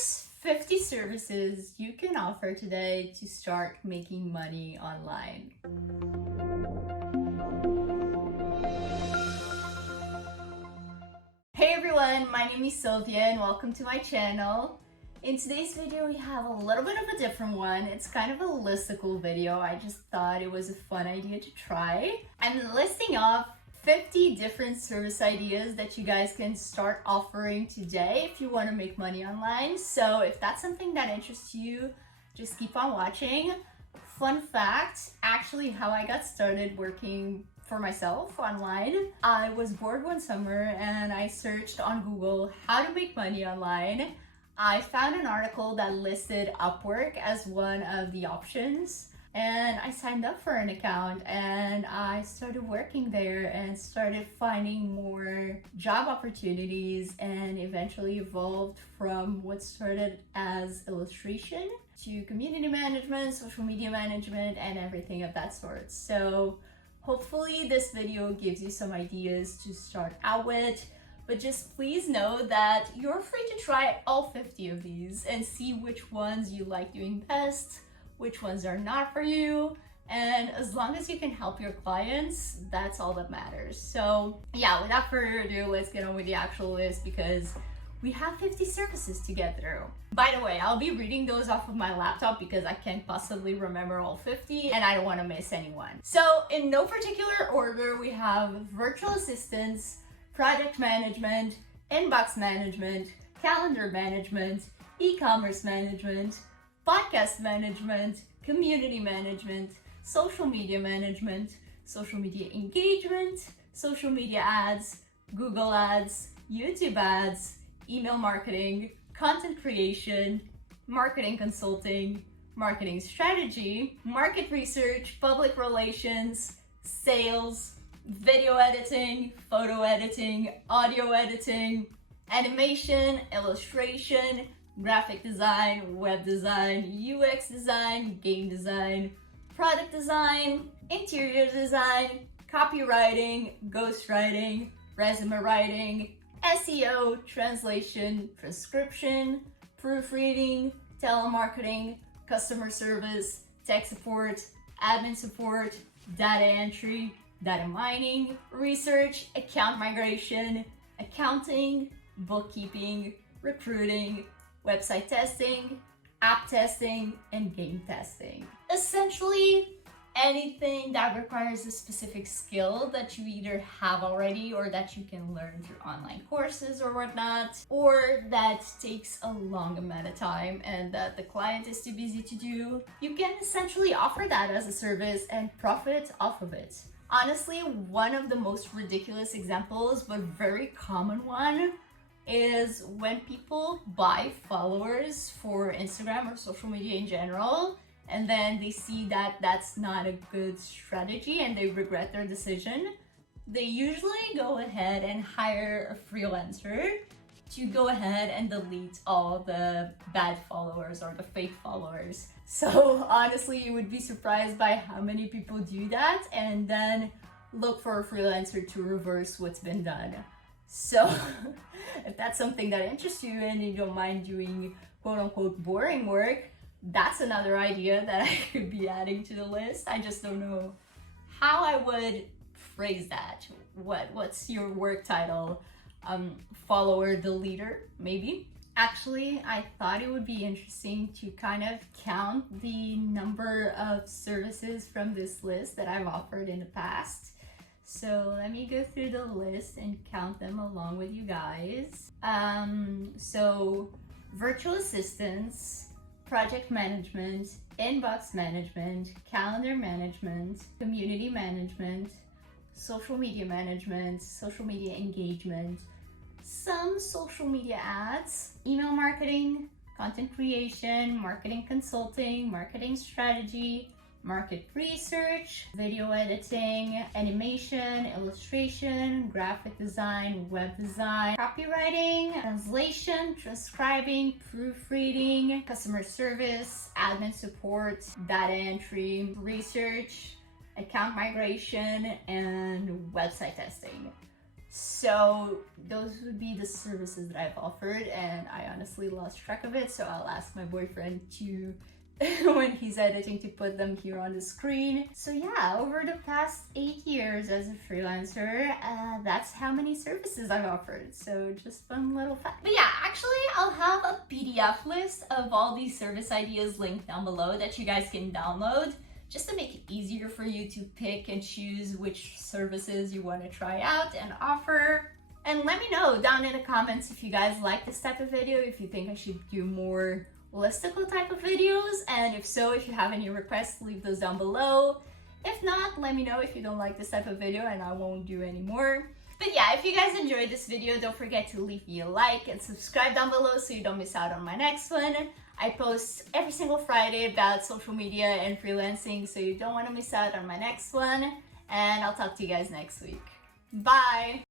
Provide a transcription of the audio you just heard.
Here's 50 services you can offer today to start making money online. Hey everyone, my name is Sylvia and welcome to my channel. In today's video, we have a little bit of a different one. It's kind of a listicle video. I just thought it was a fun idea to try. I'm listing off 50 different service ideas that you guys can start offering today if you want to make money online. So if that's something that interests you, just keep on watching. Fun fact, actually how I got started working for myself online. I was bored one summer and I searched on Google how to make money online. I found an article that listed Upwork as one of the options. And I signed up for an account and I started working there and started finding more job opportunities, and eventually evolved from what started as illustration to community management, social media management, and everything of that sort. So hopefully this video gives you some ideas to start out with, but just please know that you're free to try all 50 of these and see which ones you like doing best, which ones are not for you, and as long as you can help your clients, that's all that matters. So yeah, without further ado, let's get on with the actual list because we have 50 services to get through. By the way, I'll be reading those off of my laptop because I can't possibly remember all 50 and I don't want to miss anyone. So in no particular order, we have virtual assistants, project management, inbox management, calendar management, e-commerce management, podcast management, community management, social media management, social media engagement, social media ads, Google ads, YouTube ads, email marketing, content creation, marketing consulting, marketing strategy, market research, public relations, sales, video editing, photo editing, audio editing, animation, illustration, graphic design, web design, UX design, game design, product design, interior design, copywriting, ghostwriting, resume writing, SEO, translation, transcription, proofreading, telemarketing, customer service, tech support, admin support, data entry, data mining, research, account migration, accounting, bookkeeping, recruiting, website testing, app testing, and game testing. Essentially, anything that requires a specific skill that you either have already or that you can learn through online courses or whatnot, or that takes a long amount of time and that the client is too busy to do, you can essentially offer that as a service and profit off of it. Honestly, one of the most ridiculous examples, but very common one, is when people buy followers for Instagram or social media in general, and then they see that that's not a good strategy and they regret their decision. They usually go ahead and hire a freelancer to go ahead and delete all the bad followers or the fake followers. So honestly, you would be surprised by how many people do that and then look for a freelancer to reverse what's been done. So if that's something that interests you and you don't mind doing quote unquote boring work, that's another idea that I could be adding to the list. I just don't know how I would phrase that. What's your work title? Follower deleter, maybe? Actually, I thought it would be interesting to kind of count the number of services from this list that I've offered in the past. So let me go through the list and count them along with you guys. So virtual assistants, project management, inbox management, calendar management, community management, social media management, social media engagement, some social media ads, email marketing, content creation, marketing consulting, marketing strategy, market research, video editing, animation, illustration, graphic design, web design, copywriting, translation, transcribing, proofreading, customer service, admin support, data entry, research, account migration, and website testing. So those would be the services that I've offered, and I honestly lost track of it, so I'll ask my boyfriend to when he's editing to put them here on the screen. So yeah, over the past 8 years as a freelancer, that's how many services I've offered. So just fun little fact. But yeah, actually I'll have a PDF list of all these service ideas linked down below that you guys can download, just to make it easier for you to pick and choose which services you want to try out and offer. And let me know down in the comments if you guys like this type of video, if you think I should do more listicle type of videos, and if so, if you have any requests, leave those down below. If not, let me know if you don't like this type of video and I won't do any more. But yeah, if you guys enjoyed this video, don't forget to leave me a like and subscribe down below so you don't miss out on my next one. I post every single Friday about social media and freelancing, so you don't want to miss out on my next one. And I'll talk to you guys next week. Bye!